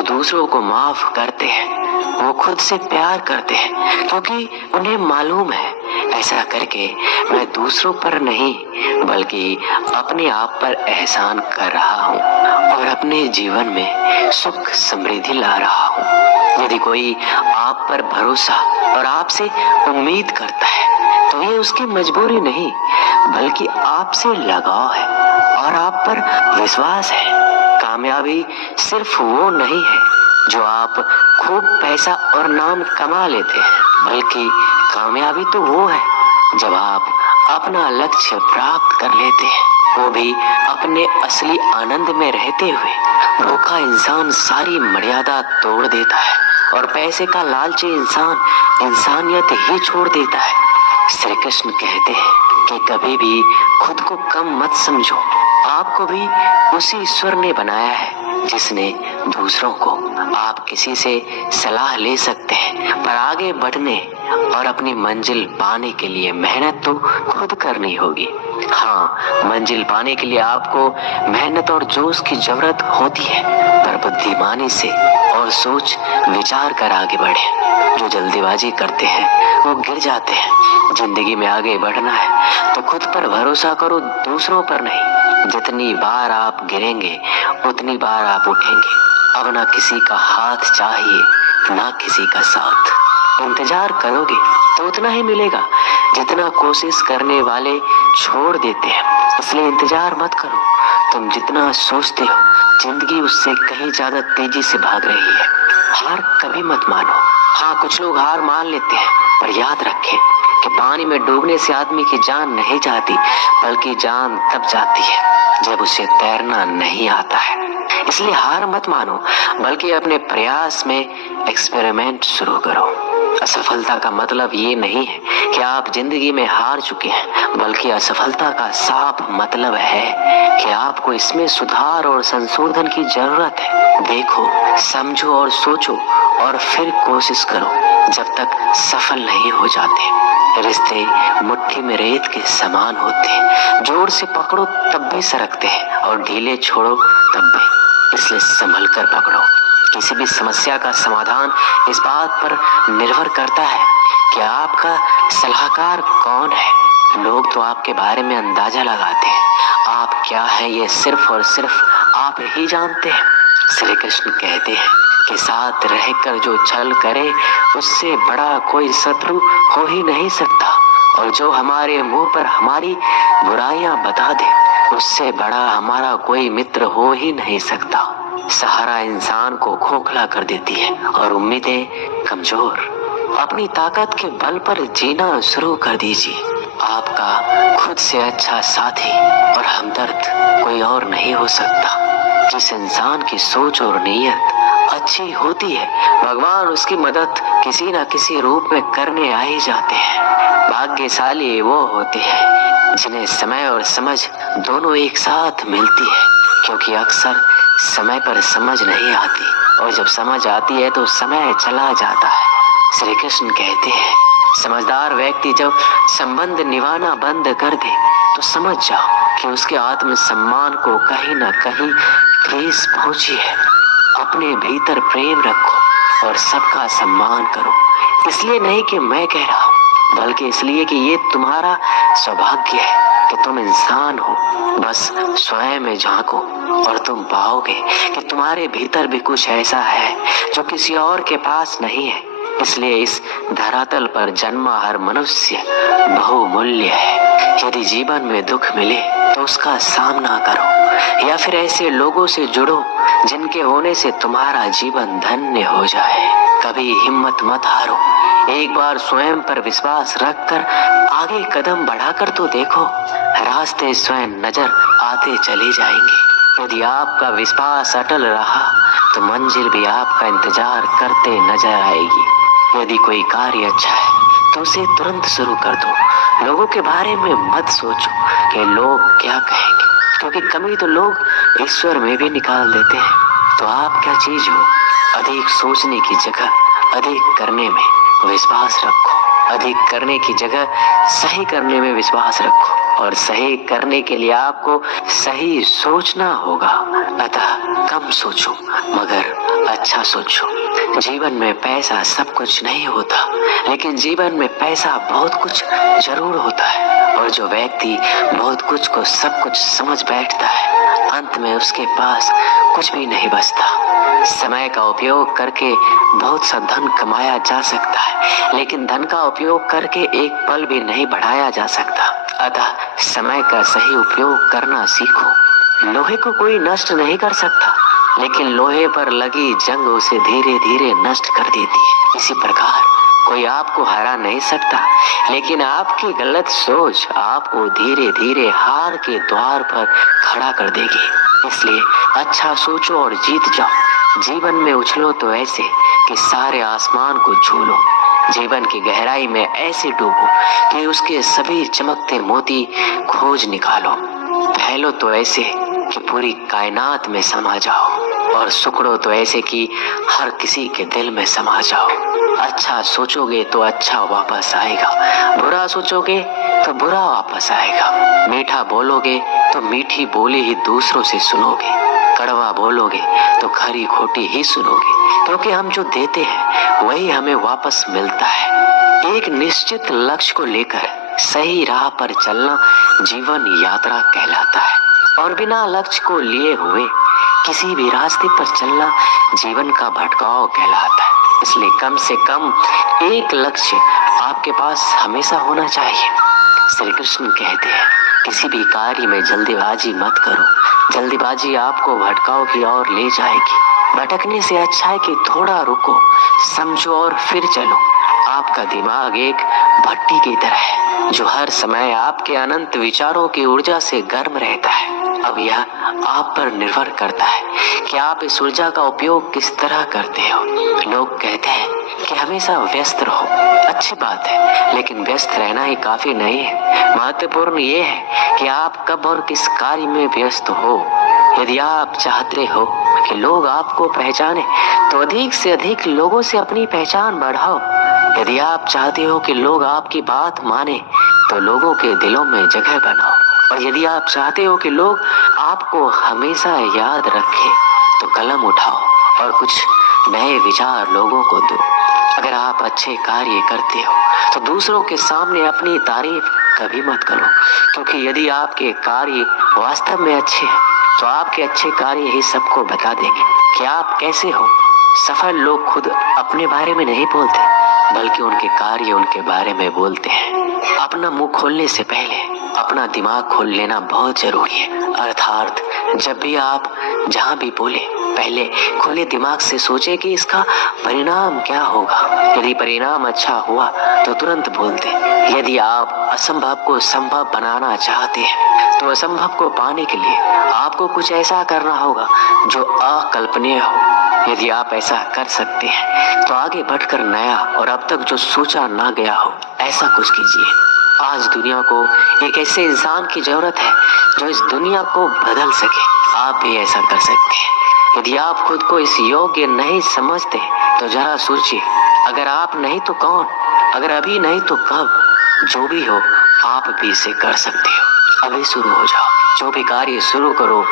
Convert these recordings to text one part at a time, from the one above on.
जो दूसरों को माफ करते हैं वो खुद से प्यार करते हैं, क्योंकि उन्हें मालूम है ऐसा करके मैं दूसरों पर नहीं बल्कि अपने आप पर एहसान कर रहा हूँ और अपने जीवन में सुख समृद्धि ला रहा हूँ। यदि कोई आप पर भरोसा और आपसे उम्मीद करता है तो ये उसकी मजबूरी नहीं बल्कि आपसे लगाव है और आप पर विश्वास है। कामयाबी सिर्फ वो नहीं है जो आप खूब पैसा और नाम कमा लेते हैं, बल्कि कामयाबी तो वो है जब आप अपना लक्ष्य प्राप्त कर लेते हैं, वो भी अपने असली आनंद में रहते हुए। भूखा इंसान सारी मर्यादा तोड़ देता है और पैसे का लालची इंसान इंसानियत ही छोड़ देता है। श्री कृष्ण कहते हैं कि कभी भी खुद को कम मत समझो, आपको भी उसी ईश्वर ने बनाया है जिसने दूसरों को। आप किसी से सलाह ले सकते हैं पर आगे बढ़ने और अपनी मंजिल पाने के लिए मेहनत तो खुद करनी होगी। हाँ, मंजिल पाने के लिए आपको मेहनत और जोश की जरूरत होती है, पर बुद्धिमानी से और सोच विचार कर आगे बढ़े। जो जल्दीबाजी करते हैं वो गिर जाते हैं। जिंदगी में आगे बढ़ना है तो खुद पर भरोसा करो, दूसरों पर नहीं। जितनी बार आप गिरेंगे उतनी बार आप उठेंगे। अब ना किसी का हाथ चाहिए ना किसी का साथ। इंतजार करोगे तो उतना ही मिलेगा जितना कोशिश करने वाले छोड़ देते हैं। इसलिए इंतजार मत करो। तुम जितना सोचते हो जिंदगी उससे कहीं ज्यादा तेजी से भाग रही है। हार कभी मत मानो। हाँ, कुछ लोग हार मान लेते हैं, पर याद रखें कि पानी में डूबने से आदमी की जान नहीं जाती, बल्कि जान तब जाती है जब उसे तैरना नहीं आता है। इसलिए हार मत मानो, बल्कि अपने प्रयास में एक्सपेरिमेंट शुरू करो। असफलता का मतलब ये नहीं है कि आप जिंदगी में हार चुके हैं, बल्कि असफलता का साफ मतलब है कि आपको इसमें सुधार और संशोधन की जरूरत है। देखो, समझो और सोचो और फिर कोशिश करो जब तक सफल नहीं हो जाते। रिश्ते मुट्ठी में रेत के समान होते हैं, जोर से पकड़ो तब भी सरकते हैं और ढीले छोड़ो तब भी। इसलिए संभल कर पकड़ो। किसी भी समस्या का समाधान इस बात पर निर्भर करता है कि आपका सलाहकार कौन है। लोग तो आपके बारे में अंदाजा लगाते हैं, आप क्या है ये सिर्फ और सिर्फ आप ही जानते हैं। श्री कृष्ण कहते हैं कि साथ रहकर जो छल करे उससे बड़ा कोई शत्रु हो ही नहीं सकता, और जो हमारे मुंह पर हमारी बुराइयां बता दे उससे बड़ा हमारा कोई मित्र हो ही नहीं सकता। सहारा इंसान को खोखला कर देती है और उम्मीदें कमजोर। अपनी ताकत के बल पर जीना शुरू कर दीजिए। आपका खुद से अच्छा साथी और हमदर्द कोई और नहीं हो सकता। जिस इंसान की सोच और नीयत अच्छी होती है, भगवान उसकी मदद किसी न किसी रूप में करने आ ही जाते हैं। भाग्यशाली वो होते हैं जिन्हें समय और समझ दोनों एक साथ मिलती है, क्योंकि अक्सर समय पर समझ नहीं आती और जब समझ आती है तो समय चला जाता है। श्री कृष्ण कहते हैं, समझदार व्यक्ति जब संबंध निभाना बंद कर दे तो समझ जाओ कि उसके आत्म सम्मान को कहीं न कहीं ठेस पहुंची है। अपने भीतर प्रेम रखो और सबका सम्मान करो। इसलिए नहीं कि मैं कह रहा हूँ, बल्कि इसलिए कि ये तुम्हारा सौभाग्य है कि तुम इंसान हो। बस स्वयं में झांको और तुम पाओगे कि तुम्हारे भीतर भी कुछ ऐसा है जो किसी और के पास नहीं है। इसलिए इस धरातल पर जन्मा हर मनुष्य बहुमूल्य है। यदि जीवन में दुख मिले तो उसका सामना करो, या फिर ऐसे लोगों से जुड़ो जिनके होने से तुम्हारा जीवन धन्य हो जाए। कभी हिम्मत मत हारो। एक बार स्वयं पर विश्वास रखकर आगे कदम बढ़ाकर तो देखो, रास्ते स्वयं नजर आते चले जाएंगे। यदि आपका विश्वास अटल रहा तो मंजिल भी आपका इंतजार करते नजर आएगी। यदि कोई कार्य अच्छा है तो उसे तुरंत शुरू कर दो। लोगों के बारे में मत सोचो कि लोग क्या कहेंगे, क्योंकि कमी तो लोग ईश्वर में भी निकाल देते हैं। तो आप क्या चीज हो? अधिक सोचने की जगह अधिक करने में विश्वास रखो। अधिक करने की जगह सही करने में विश्वास रखो, और सही करने के लिए आपको सही सोचना होगा। अतः कम सोचो मगर अच्छा सोचो। जीवन में पैसा सब कुछ नहीं होता, लेकिन जीवन में पैसा बहुत कुछ जरूर होता है। और जो व्यक्ति बहुत कुछ को सब कुछ समझ बैठता है, अंत में उसके पास कुछ भी नहीं बचता। समय का उपयोग करके बहुत सा धन कमाया जा सकता है, लेकिन धन का उपयोग करके एक पल भी नहीं बढ़ाया जा सकता। अतः समय का सही उपयोग करना सीखो। लोहे को कोई नष्ट नहीं कर सकता, लेकिन लोहे पर लगी जंग उसे धीरे धीरे नष्ट कर देती है। इसी प्रकार कोई आपको हरा नहीं सकता, लेकिन आपकी गलत सोच आपको धीरे धीरे हार के द्वार पर खड़ा कर देगी। इसलिए अच्छा सोचो और जीत जाओ। जीवन में उछलो तो ऐसे कि सारे आसमान को छू लो। जीवन की गहराई में ऐसे डूबो कि उसके सभी चमकते मोती खोज निकालो। फैलो तो ऐसे कि पूरी कायनात में समा जाओ, और सुखड़ो तो ऐसे कि हर किसी के दिल में समा जाओ। अच्छा सोचोगे तो अच्छा वापस आएगा, बुरा सोचोगे तो बुरा वापस आएगा। मीठा बोलोगे तो मीठी बोली ही दूसरों से सुनोगे, कड़वा बोलोगे तो खरी खोटी ही सुनोगे, क्योंकि हम जो देते हैं वही हमें वापस मिलता है। एक निश्चित लक्ष्य को लेकर सही राह पर चलना जीवन यात्रा कहलाता है, और बिना लक्ष्य को लिए हुए किसी भी रास्ते पर चलना जीवन का भटकाव कहलाता है। इसलिए कम से कम एक लक्ष्य आपके पास हमेशा होना चाहिए। श्री कृष्ण कहते हैं, किसी भी कार्य में जल्दीबाजी मत करो। जल्दीबाजी आपको भटकाव की ओर ले जाएगी। भटकने से अच्छा है कि थोड़ा रुको, समझो और फिर चलो। आपका दिमाग एक भट्टी की तरह है, जो हर समय आपके अनंत विचारों की ऊर्जा से गर्म रहता है। अब यह आप पर निर्भर करता है कि आप इस ऊर्जा का उपयोग किस तरह करते हो। लोग कहते हैं कि हमेशा व्यस्त रहो। अच्छी बात है, लेकिन व्यस्त रहना ही काफी नहीं है। महत्वपूर्ण ये है कि आप कब और किस कार्य में व्यस्त हो। यदि आप चाहते हो कि लोग आपको पहचाने, तो अधिक से अधिक लोगों से अपनी पहचान बढ़ाओ। यदि आप चाहते हो कि लोग आपकी बात माने, तो लोगों के दिलों में जगह बनाओ। और यदि आप चाहते हो कि लोग आपको हमेशा याद रखें, तो कलम उठाओ और कुछ नए विचार लोगों को दो। अगर आप अच्छे कार्य करते हो तो दूसरों के सामने अपनी तारीफ कभी मत करो, क्योंकि यदि आपके कार्य वास्तव में अच्छे हैं तो आपके अच्छे कार्य ही सबको बता देंगे कि आप कैसे हो। सफल लोग खुद अपने बारे में नहीं बोलते, बल्कि उनके कार्य उनके बारे में बोलते हैं। अपना मुंह खोलने से पहले अपना दिमाग खोल लेना बहुत जरूरी है। अर्थात जब भी आप जहाँ भी बोले, पहले खुले दिमाग से सोचे कि इसका परिणाम क्या होगा। यदि परिणाम अच्छा हुआ तो तुरंत बोल दें। यदि आप असंभव को संभव बनाना चाहते हैं, तो असंभव को पाने के लिए आपको कुछ ऐसा करना होगा जो अकल्पनीय हो। यदि आप ऐसा कर सकते हैं तो आगे बढ़कर नया और अब तक जो सोचा ना गया हो, ऐसा कुछ कीजिए। आज दुनिया को एक ऐसे इंसान की जरूरत है जो इस दुनिया को बदल सके। आप भी ऐसा कर सकते हैं। यदि आप खुद को इस योग्य नहीं समझते, तो जरा सोचिए, अगर आप नहीं तो कौन? अगर अभी नहीं तो कब? जो भी हो, आप भी इसे कर सकते हो। अभी शुरू हो जाओ। जो भी कार्य शुरू करो,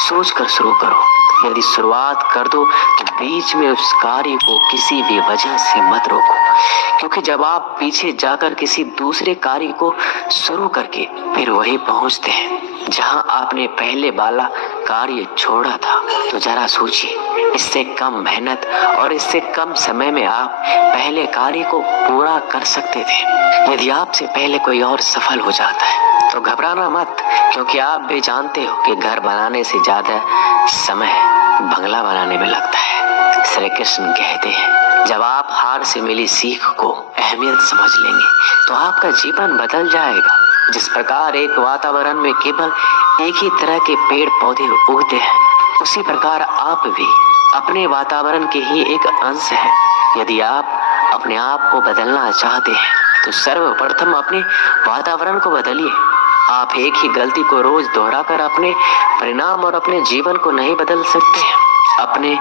सोच कर शुरू करो। यदि शुरुआत कर दो तो बीच में उस कार्य को किसी भी वजह से मत रोको, क्योंकि जब आप पीछे जाकर किसी दूसरे कार्य को शुरू करके फिर वहीं पहुंचते हैं जहां आपने पहले वाला कार्य छोड़ा था, तो जरा सोचिए, इससे कम मेहनत और इससे कम समय में आप पहले कार्य को पूरा कर सकते थे। यदि आपसे पहले कोई और सफल हो जाता है तो घबराना मत, क्योंकि आप भी जानते हो कि घर बनाने से ज्यादा समय बंगला बनाने में लगता है। श्री कृष्ण कहते हैं, जब आप हार से मिली सीख को अहमियत समझ लेंगे तो आपका जीवन बदल जाएगा। जिस प्रकार एक वातावरण में केवल एक ही तरह के पेड़ पौधे उगते हैं, उसी प्रकार आप भी अपने वातावरण के ही एक अंश हैं। यदि आप अपने आप को बदलना चाहते हैं तो सर्वप्रथम अपने वातावरण को बदलिए। आप एक ही गलती को रोज दोहराकर अपने परिणाम और अपने जीवन को नहीं बदल सकते। अपने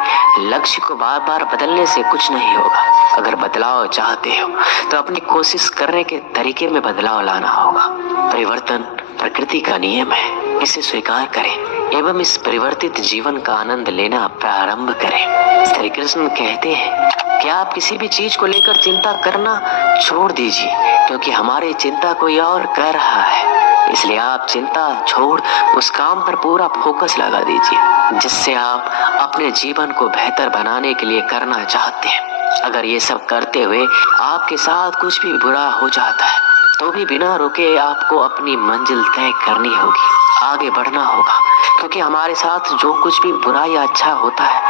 लक्ष्य को बार बार बदलने से कुछ नहीं होगा। अगर बदलाव चाहते हो तो अपनी कोशिश करने के तरीके में बदलाव लाना होगा। परिवर्तन प्रकृति का नियम है, इसे स्वीकार करें। एवं इस परिवर्तित जीवन का आनंद लेना प्रारंभ करें। श्री कृष्ण कहते हैं कि आप किसी भी चीज को लेकर चिंता करना छोड़ दीजिए, क्योंकि हमारी चिंता कोई और कर रहा है। इसलिए आप चिंता छोड़ उस काम पर पूरा फोकस लगा दीजिए जिससे आप अपने जीवन को बेहतर बनाने के लिए करना चाहते हैं। अगर ये सब करते हुए आपके साथ कुछ भी बुरा हो जाता है तो भी बिना रुके आपको अपनी मंजिल तय करनी होगी, आगे बढ़ना होगा, क्योंकि हमारे साथ जो कुछ भी बुरा या अच्छा होता है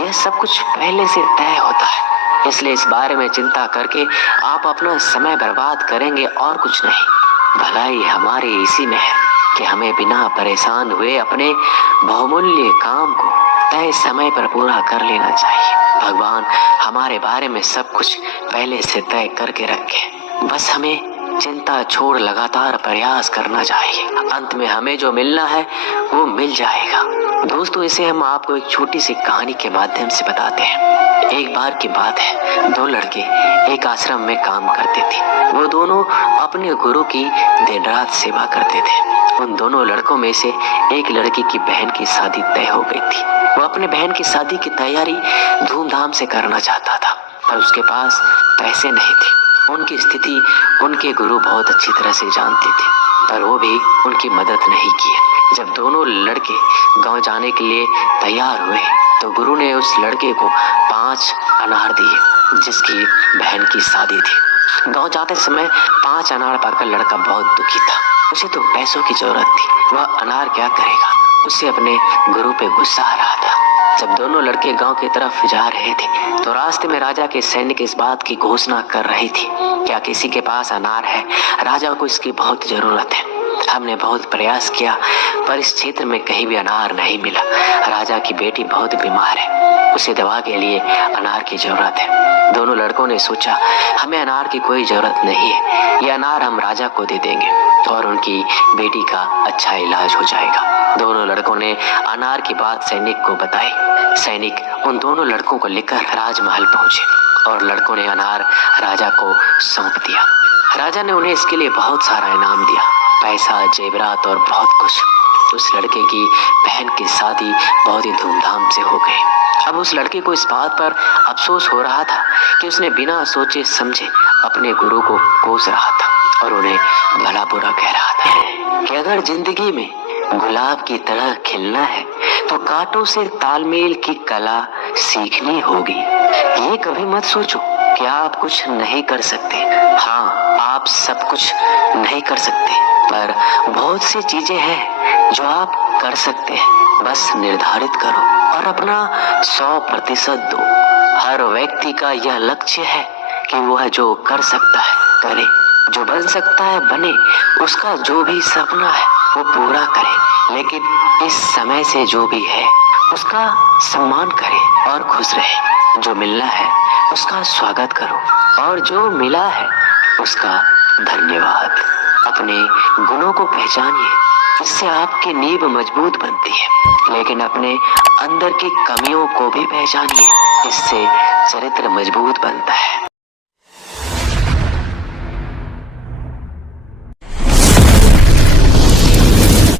यह सब कुछ पहले से तय होता है। इसलिए इस बारे में चिंता करके आप अपना समय बर्बाद करेंगे और कुछ नहीं। भलाई हमारे इसी में है कि हमें बिना परेशान हुए अपने बहुमूल्य काम को तय समय पर पूरा कर लेना चाहिए। भगवान हमारे बारे में सब कुछ पहले से तय करके रखे, बस हमें चिंता छोड़ लगातार प्रयास करना चाहिए। अंत में हमें जो मिलना है वो मिल जाएगा। दोस्तों, इसे हम आपको एक छोटी सी कहानी के माध्यम से बताते हैं। एक बार की बात है, दो लड़के एक आश्रम में काम करते थे। वो दोनों अपने गुरु की दिन रात सेवा करते थे। उन दोनों लड़कों में से एक लड़की की बहन की शादी तय हो गई थी। वो अपने बहन की शादी की तैयारी धूमधाम से करना चाहता था, पर उसके पास पैसे नहीं थे। उनकी स्थिति उनके गुरु बहुत अच्छी तरह से जानते थे, पर वो भी उनकी मदद नहीं की। जब दोनों लड़के गांव जाने के लिए तैयार हुए तो गुरु ने उस लड़के को 5 अनार दिए जिसकी बहन की शादी थी। गांव जाते समय 5 अनार पाकर लड़का बहुत दुखी था। उसे तो पैसों की जरूरत थी, वह अनार क्या करेगा। उसे अपने गुरु पे गुस्सा आ रहा था। जब दोनों लड़के गांव की तरफ जा रहे थे तो रास्ते में राजा के सैनिक इस बात की घोषणा कर रही थी, क्या किसी के पास अनार है? राजा को इसकी बहुत जरूरत है। हमने बहुत प्रयास किया पर इस क्षेत्र में कहीं भी अनार नहीं मिला। राजा की बेटी बहुत बीमार है, उसे दवा के लिए अनार की जरूरत है। दोनों लड़कों ने सोचा, हमें अनार की कोई जरूरत नहीं है, ये अनार हम राजा को दे देंगे और उनकी बेटी का अच्छा इलाज हो जाएगा। दोनों लड़कों ने अनार की बात सैनिक को बताई। सैनिक उन दोनों लड़कों को लेकर राजमहल पहुंचे और लड़कों ने अनार राजा को सौंप दिया। राजा ने उन्हें इसके लिए बहुत सारा इनाम दिया, पैसा, जेवरात और बहुत कुछ। उस लड़के की बहन की शादी बहुत ही धूमधाम से हो गई। अब उस लड़के को इस बात पर अफसोस हो रहा था कि उसने बिना सोचे समझे अपने गुरु को कोस रहा था और उन्हें भला बुरा कह रहा था कि अगर जिंदगी में गुलाब की तरह खिलना है तो कांटों से तालमेल की कला सीखनी होगी। ये कभी मत सोचो कि आप कुछ नहीं कर सकते। हाँ, आप सब कुछ नहीं कर सकते, पर बहुत सी चीजें हैं जो आप कर सकते हैं। बस निर्धारित करो और अपना 100% दो। हर व्यक्ति का यह लक्ष्य है कि वह जो कर सकता है करे, जो बन सकता है बने। उसका जो भी सपना है वो पूरा करे, लेकिन इस समय से जो भी है उसका सम्मान करे और खुश रहे। जो मिलना है उसका स्वागत करो और जो मिला है उसका धन्यवाद। अपने गुणों को पहचानिए, इससे आपकी नींव मजबूत बनती है, लेकिन अपने अंदर की कमियों को भी पहचानिए, इससे चरित्र मजबूत बनता है।